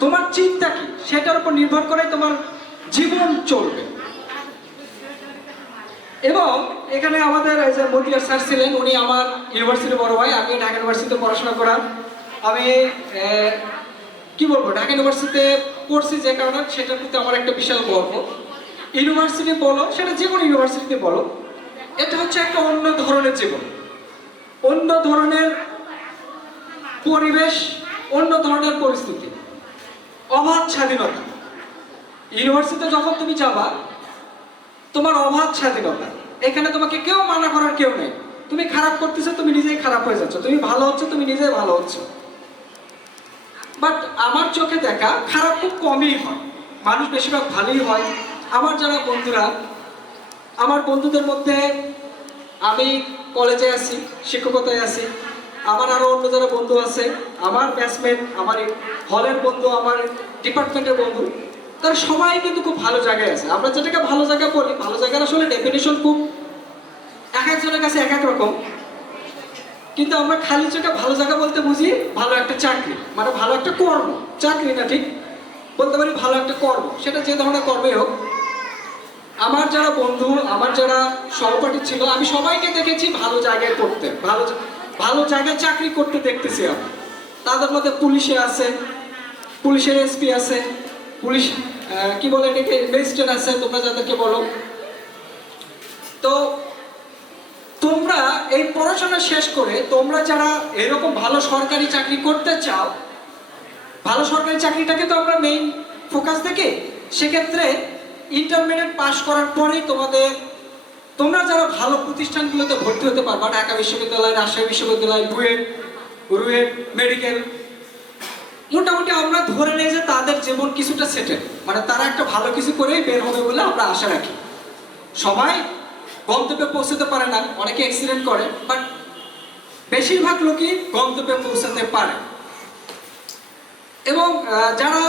তোমার চিন্তা কি সেটার উপর নির্ভর করে তোমার জীবন চলবে। এবং এখানে আমাদের এই যে মতিয়ার স্যার ছিলেন, উনি আমার ইউনিভার্সিটির বড় ভাই। আমি ঢাকা ইউনিভার্সিটিতে পড়াশোনা করা, আমি কি বলবো, ঢাকা ইউনিভার্সিটিতে পড়ছি যে কারণে সেটার প্রতি আমার একটা বিশাল গর্ব। ইউনিভার্সিটি বলো, সেটা যে কোনো ইউনিভার্সিটিতে বলো, এটা হচ্ছে একটা অন্য ধরনের জীবন, অন্য ধরনের পরিবেশ, অন্য ধরনের পরিস্থিতি, অবাধ স্বাধীনতা। ইউনিভার্সিটিতে যখন তুমি যাবা, তোমার অবাধ স্বাধীনতা, এখানে তোমাকে কেউ মানা করার কেউ নেই। তুমি খারাপ করতেছো, তুমি নিজেই খারাপ হয়ে যাচ্ছ, তুমি ভালো হচ্ছে, তুমি নিজেই ভালো হচ্ছ। বাট আমার চোখে দেখা খারাপ খুব কমই হয়, মানুষ বেশিরভাগ ভালোই হয়। আমার যারা বন্ধুরা, আমার বন্ধুদের মধ্যে আমি কলেজে আছি, শিক্ষকতায় আছি, আমার আরো অন্য যারা বন্ধু আছে, আমার ব্যাচমেট, আমার হলের বন্ধু, আমার ডিপার্টমেন্টের বন্ধু, তারা সবাই কিন্তু খুব ভালো জায়গায় আছে। আমরা যেটাকে ভালো জায়গা বলি, ভালো জায়গার আসলে ডেফিনেশন খুব এক একজনের কাছে এক এক রকম। কিন্তু আমরা খালি চোখে ভালো জায়গা বলতে বুঝি ভালো একটা চাকরি, মানে ভালো একটা কর্ম, চাকরি না, ঠিক বলতে পারি ভালো একটা কর্ম, সেটা যে ধরনের কর্মই হোক। আমার যারা বন্ধু, আমার যারা সহপাঠী ছিল, আমি সবাইকে দেখেছি ভালো জায়গায় করতে, ভালো ভালো জায়গায় চাকরি করতে দেখতেছি আমি। তাদের মধ্যে পুলিশে আছে, পুলিশের এসপি আছে, পুলিশ কি বলে এটাকে, ম্যাজিস্ট্রেট আছে, তোমরা যাদেরকে বলো। তো তোমরা এই পড়াশোনা শেষ করে তোমরা যারা এরকম ভালো সরকারি চাকরি করতে চাও, ভালো সরকারি চাকরিটাকে তো আমরা মেইন ফোকাস দেখি, সেক্ষেত্রে ইন্টারমিডিয়েট পাস করার পরেই তোমরা যারা ভালো প্রতিষ্ঠানগুলোতে ভর্তি হতে পারবা, ঢাকা বিশ্ববিদ্যালয়, রাজশাহী বিশ্ববিদ্যালয়, রুয়েট মেডিকেল, মোটামুটি আমরা ধরে নেই যে তাদের জীবন কিছুটা সেটেল, মানে তারা একটা ভালো কিছু করেই বের হবে বলে আমরা আশা রাখি। সবাই গন্তব্যে পৌঁছতে পারে না, অনেকে অ্যাক্সিডেন্ট করে, বাট বেশিরভাগ লোকই গন্তব্যে পৌঁছাতে পারে। এবং যারা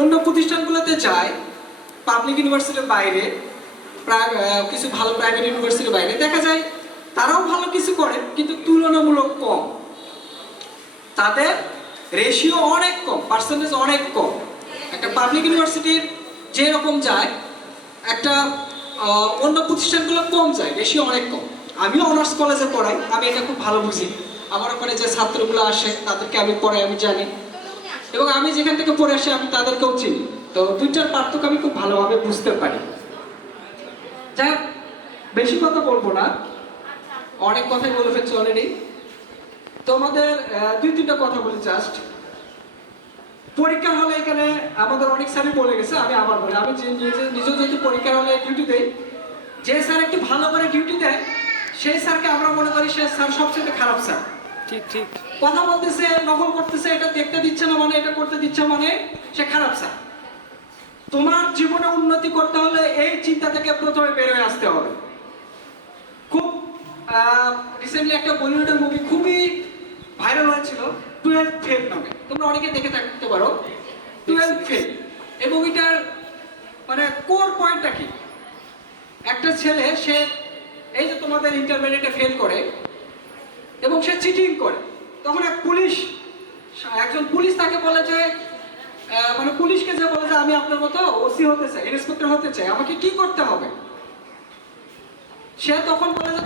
অন্য প্রতিষ্ঠানগুলোতে যায়, পাবলিক ইউনিভার্সিটির বাইরে, কিছু ভালো প্রাইভেট ইউনিভার্সিটির বাইরে, দেখা যায় তারাও ভালো কিছু করে, কিন্তু তুলনামূলক কম, তাদের রেশিও অনেক কম, পার্সেন্টেজ অনেক কম। একটা পাবলিক ইউনিভার্সিটির যেরকম যায়, একটা অন্য প্রতিষ্ঠানগুলো কম যায়, রেশিও অনেক কম। আমিও অনার্স কলেজে পড়াই, আমি এটা খুব ভালো বুঝি। আমার ওখানে যে ছাত্রগুলো আসে তাদেরকে আমি পড়াই, আমি জানি, এবং আমি যেখান থেকে পড়ে আসি আমি তাদেরকেও চিনি। তো দুইটার পার্থক্য আমি খুব ভালোভাবে বুঝতে পারি। যাই হোক, বেশি কথা বলবো না, অনেক কথাই বলে ফেলছি অলরেডি। তোমাদের দুই তিনটা কথা বলি জাস্ট। পরীক্ষার হলে এখানে আমাদের অনেক স্যারই বলে গেছে, আমি আবার বলি, আমি নিজেও যেহেতু পরীক্ষার হলে ডিউটি দেই, যে স্যার একটু ভালো করে ডিউটি দেয় সেই স্যারকে আমরা মনে করি সে স্যার সবচেয়ে খারাপ স্যার। ঠিক ঠিক, কথা বলতেছে, নকল করতেছে, এটা দেখতে দিচ্ছে না মানে, এটা করতে দিচ্ছে মানে সে খারাপ স্যার। তোমার জীবনে উন্নতি করতে হলে এই চিন্তা থেকে প্রথমে বের হয়ে আসতে হবে। খুব রিসেন্টলি একটা বলিউডের মুভি খুবই ভাইরাল হয়েছিল, 12th ফেল নামে, তোমরা অনেকে দেখে থাকতে পারো। 12th ফেল, এই মুভিটার মানে কোর পয়েন্টটা কি? একটা ছেলে, সে এই যে তোমাদের ইন্টারমিডিয়েটে ফেল করে এবং সে চিটিং করে, তখন একজন পুলিশ তাকে বলে যে, মানে পুলিশকে যে বলে যে আমি আপনার মতো ওসি হতে চাই, ইন্সপেক্টর হতে চাই, আমাকে কি করতে হবে? সে তখন বলে যে